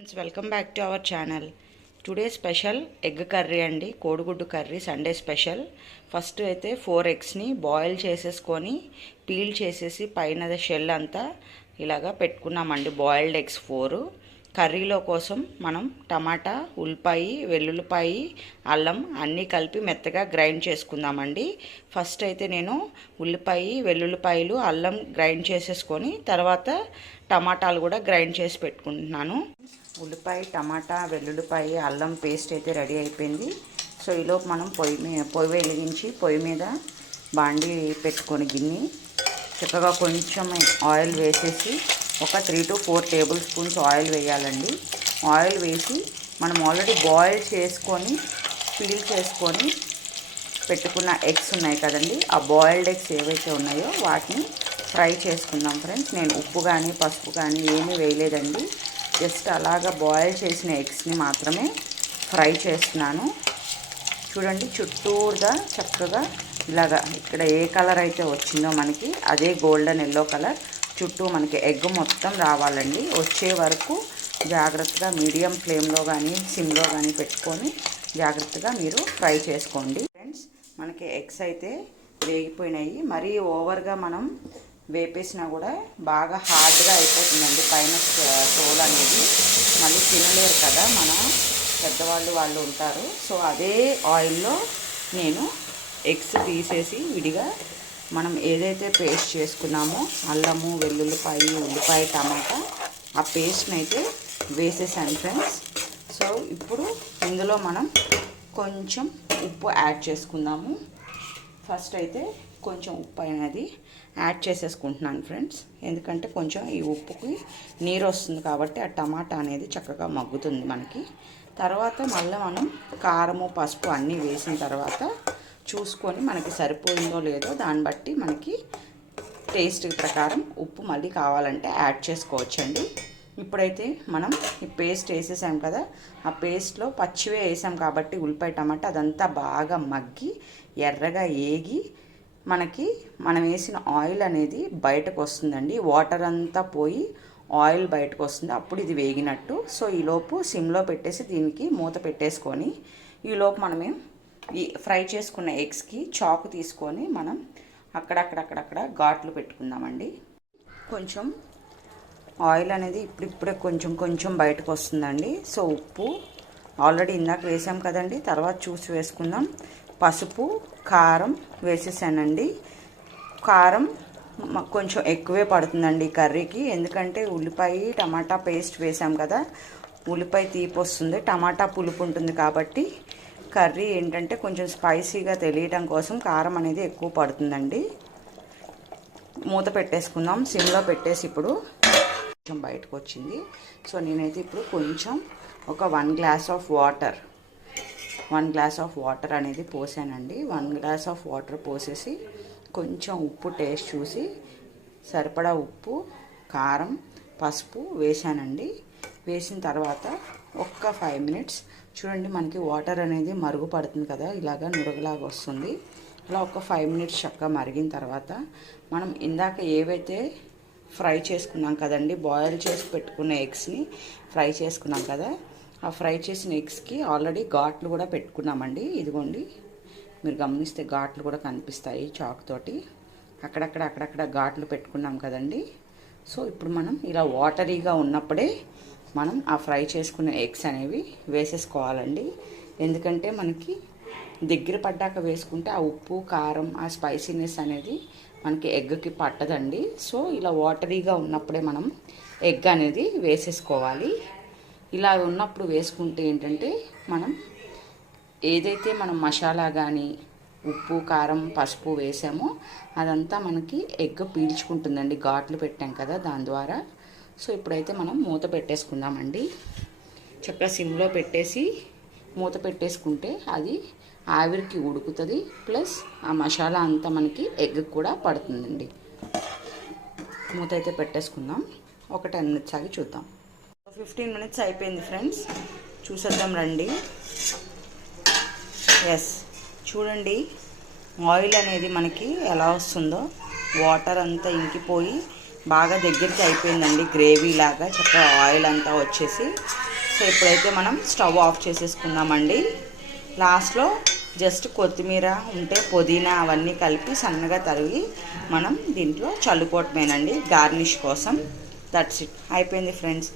Friends, welcome back to our channel. Today special egg curry అండి, కోడిగుడ్డు curry, Sunday special. First అయితే 4 ఎగ్స్ని boil చేసేసుకొని పీల్ చేసేసి పైన షెల్ అంతా ఇలాగా పెట్టుకున్నామండి. Boiled eggs 4. కర్రీలో కోసం మనం టమాటా, ఉల్లిపాయ, వెల్లుల్లిపాయ, అల్లం అన్నీ కలిపి మెత్తగా గ్రైండ్ చేసుకుందామండి. ఫస్ట్ అయితే నేను ఉల్లిపాయ, వెల్లుల్లిపాయలు, అల్లం గ్రైండ్ చేసేసుకొని తర్వాత టమాటాలు కూడా గ్రైండ్ చేసి పెట్టుకుంటున్నాను. ఉల్లిపాయ, టమాటా, వెల్లుల్లిపాయ, అల్లం పేస్ట్ అయితే రెడీ అయిపోయింది. సో ఈలోపు మనం పొయ్యి వెలిగించి పొయ్యి మీద బాండీ పెట్టుకొని గిన్నె చక్కగా కొంచెం ఆయిల్ వేసేసి ఒక 3 to 4 టేబుల్ స్పూన్స్ ఆయిల్ వేయాలండి. ఆయిల్ వేసి మనం ఆల్రెడీ బాయిల్ చేసుకొని పీల్ చేసుకొని పెట్టుకున్న ఎగ్స్ ఉన్నాయి కదండి, ఆ బాయిల్డ్ ఎగ్స్ ఏవైతే ఉన్నాయో వాటిని ఫ్రై చేసుకుందాం ఫ్రెండ్స్. నేను ఉప్పు కానీ పసుపు కానీ ఏమీ వేయలేదండి. జస్ట్ అలాగా బాయిల్ చేసిన ఎగ్స్ని మాత్రమే ఫ్రై చేస్తున్నాను. చూడండి, చుట్టూరుగా చక్కగా ఇలాగా ఇక్కడ ఏ కలర్ అయితే వచ్చిందో మనకి అదే గోల్డెన్ ఎల్లో కలర్ చుట్టూ మనకి ఎగ్ మొత్తం రావాలండి. వచ్చే వరకు జాగ్రత్తగా మీడియం ఫ్లేమ్లో కానీ సిమ్లో కానీ పెట్టుకొని జాగ్రత్తగా మీరు ఫ్రై చేసుకోండి ఫ్రెండ్స్. మనకి ఎగ్స్ అయితే వేగిపోయినాయి. మరీ ఓవర్గా మనం వేపేసినా కూడా బాగా హార్డ్గా అయిపోతుందండి. పైన తోలు అనేది మళ్ళీ తినలేరు కదా, మన పెద్దవాళ్ళు ఉంటారు. సో అదే ఆయిల్లో నేను ఎగ్స్ తీసేసి విడిగా మనం ఏదైతే పేస్ట్ చేసుకున్నామో అల్లము, వెల్లుల్లిపాయ, ఉల్లిపాయ, టమాటా, ఆ పేస్ట్ని అయితే వేసేసాను ఫ్రెండ్స్. సో ఇప్పుడు ఇందులో మనం కొంచెం ఉప్పు యాడ్ చేసుకుందాము. ఫస్ట్ అయితే కొంచెం ఉప్పు అనేది యాడ్ చేసేసుకుంటున్నాను ఫ్రెండ్స్. ఎందుకంటే కొంచెం ఈ ఉప్పుకి నీరు వస్తుంది కాబట్టి ఆ టమాటా అనేది చక్కగా మగ్గుతుంది మనకి. తర్వాత మళ్ళీ మనం కారము, పసుపు అన్నీ వేసిన తర్వాత చూసుకొని మనకి సరిపోయిందో లేదో దాన్ని బట్టి మనకి టేస్ట్ ప్రకారం ఉప్పు మళ్ళీ కావాలంటే యాడ్ చేసుకోవచ్చండి. ఇప్పుడైతే మనం ఈ పేస్ట్ వేసేసాం కదా, ఆ పేస్ట్లో పచ్చివే వేసాం కాబట్టి ఉల్లిపాయ, టమాటా అదంతా బాగా మగ్గి ఎర్రగా ఏగి మనకి మనం వేసిన ఆయిల్ అనేది బయటకు వస్తుందండి. వాటర్ అంతా పోయి ఆయిల్ బయటకు వస్తుంది, అప్పుడు ఇది వేగినట్టు. సో ఈలోపు సిమ్లో పెట్టేసి దీనికి మూత పెట్టేసుకొని ఈలోపు మనమేం ఈ ఫ్రై చేసుకున్న ఎగ్స్కి చాకు తీసుకొని మనం అక్కడక్కడ ఘాట్లు పెట్టుకుందామండి. కొంచెం ఆయిల్ అనేది ఇప్పుడిప్పుడే కొంచెం బయటకు వస్తుందండి. సో ఉప్పు ఆల్రెడీ ఇందాక వేసాం కదండి, తర్వాత చూసి వేసుకుందాం. పసుపు, కారం వేసేసానండి. కారం కొంచెం ఎక్కువే పడుతుందండి ఈ కర్రీకి, ఎందుకంటే ఉల్లిపాయ, టమాటా పేస్ట్ వేసాం కదా, ఉల్లిపాయ తీపి వస్తుంది, టమాటా పులుపు ఉంటుంది కాబట్టి కర్రీ ఏంటంటే కొంచెం స్పైసీగా తెలియటం కోసం కారం అనేది ఎక్కువ పడుతుందండి. మూత పెట్టేసుకుందాం సిమ్లో పెట్టేసి. ఇప్పుడు కొంచెం బయటకు వచ్చింది. సో నేనైతే ఇప్పుడు కొంచెం ఒక 1 గ్లాస్ ఆఫ్ వాటర్ అనేది పోసానండి. 1 గ్లాస్ ఆఫ్ వాటర్ పోసేసి కొంచెం ఉప్పు టేస్ట్ చూసి సరిపడా ఉప్పు, కారం, పసుపు వేసానండి. వేసిన తర్వాత ఒక్క 5 minutes చూడండి, మనకి వాటర్ అనేది మరుగు పడుతుంది కదా, ఇలాగా నురగలాగా వస్తుంది. అలా ఒక 5 minutes చక్కగా మరిగిన తర్వాత మనం ఇందాక ఏవైతే ఫ్రై చేసుకున్నాం కదండి, బాయిల్ చేసి పెట్టుకున్న ఎగ్స్ని ఫ్రై చేసుకున్నాం కదా, ఆ ఫ్రై చేసిన ఎగ్స్కి ఆల్రెడీ ఘాట్లు కూడా పెట్టుకున్నామండి. ఇదిగోండి, మీరు గమనిస్తే ఘాట్లు కూడా కనిపిస్తాయి చాకుతోటి. అక్కడక్కడ ఘాట్లు పెట్టుకున్నాం కదండి. సో ఇప్పుడు మనం ఇలా వాటరీగా ఉన్నప్పుడే మనం ఆ ఫ్రై చేసుకున్న ఎగ్స్ అనేవి వేసేసుకోవాలండి. ఎందుకంటే మనకి దగ్గర పడ్డాక వేసుకుంటే ఆ ఉప్పు, కారం, ఆ స్పైసీనెస్ అనేది మనకి ఎగ్కి పట్టదండి. సో ఇలా వాటరీగా ఉన్నప్పుడే మనం ఎగ్ అనేది వేసేసుకోవాలి. ఇలా ఉన్నప్పుడు వేసుకుంటే ఏంటంటే మనం ఏదైతే మనం మసాలా కానీ ఉప్పు, కారం, పసుపు వేసామో అదంతా మనకి ఎగ్ పీల్చుకుంటుందండి, ఘాట్లు పెట్టాం కదా దాని ద్వారా. సో ఇప్పుడైతే మనం మూత పెట్టేసుకుందామండి. చక్కగా సిమ్లో పెట్టేసి మూత పెట్టేసుకుంటే అది ఆవిరికి ఉడుకుతుంది, ప్లస్ ఆ మసాలా అంతా మనకి ఎగ్ కూడా పడుతుందండి. మూత అయితే పెట్టేసుకుందాం. ఒక 10 minutes ఆగి చూద్దాం. 15 minutes అయిపోయింది ఫ్రెండ్స్, చూసేద్దాం రండి. ఎస్, చూడండి ఆయిల్ అనేది మనకి ఎలా వస్తుందో, వాటర్ అంతా ఇంకిపోయి బాగా దగ్గరికి అయిపోయిందండి, గ్రేవీ లాగా చక్కగా ఆయిల్ అంతా వచ్చేసి. సో ఇప్పుడైతే మనం స్టవ్ ఆఫ్ చేసేసుకుందామండి. లాస్ట్లో జస్ట్ కొత్తిమీర ఉంటే పుదీనా అవన్నీ కలిపి సన్నగా తరిగి మనం దీంట్లో చల్లుకోవటమేనండి గార్నిష్ కోసం. దట్స్ ఇట్, అయిపోయింది ఫ్రెండ్స్.